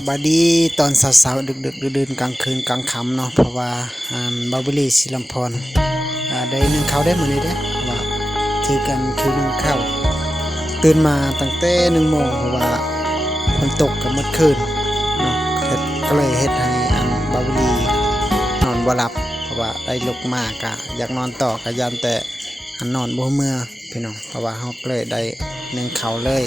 สบายดีตอนสาวๆดึกๆดื่นๆกลางคืนกลางค่ำเนาะเพราะว่าบาบุรีศิลำพรได้หนึ่งเขาวได้มื้อนี้เด้ว่าถือกันคือหนึ่งข้าวตื่นมาตั้งแต่1 โมงเพราะว่าฝนตกกับเมื่อคืนเนาะก็เลยเฮ็ดให้บาบุรีนอนบ่หลับเพราะว่าได้ลุกมากะอยากนอนต่อก็ยันแต่นอนบ่เมื่อพี่น้องเพราะว่าเฮาก็เลยได้หนึ่งเขาวเลย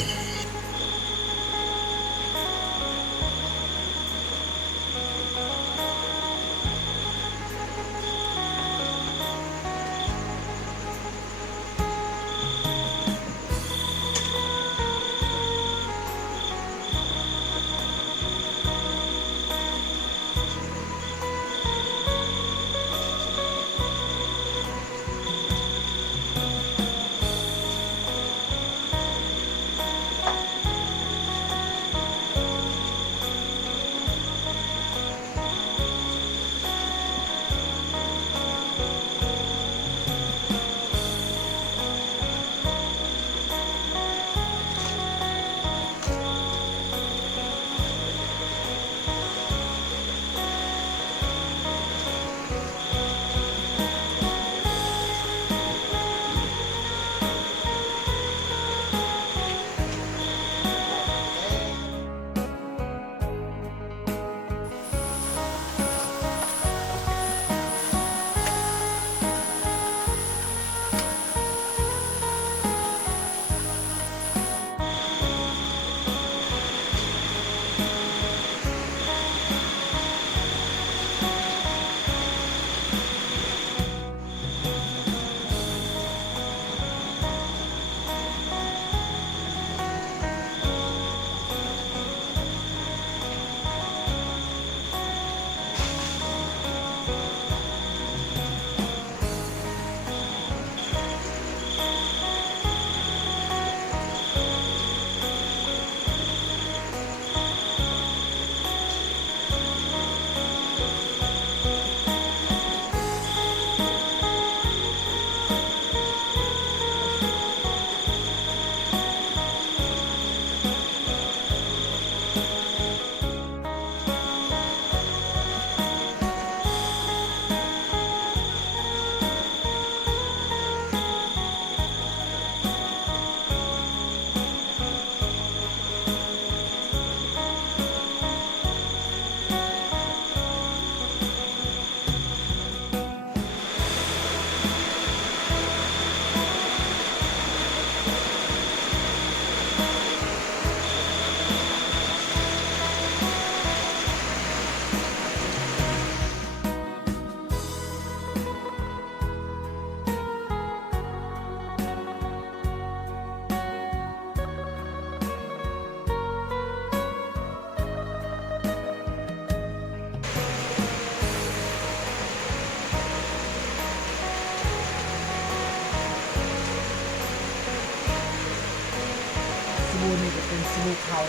สบู่นี่ก็เป็นสบู่เขา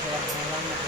แต่ว่าของเราเนี่ย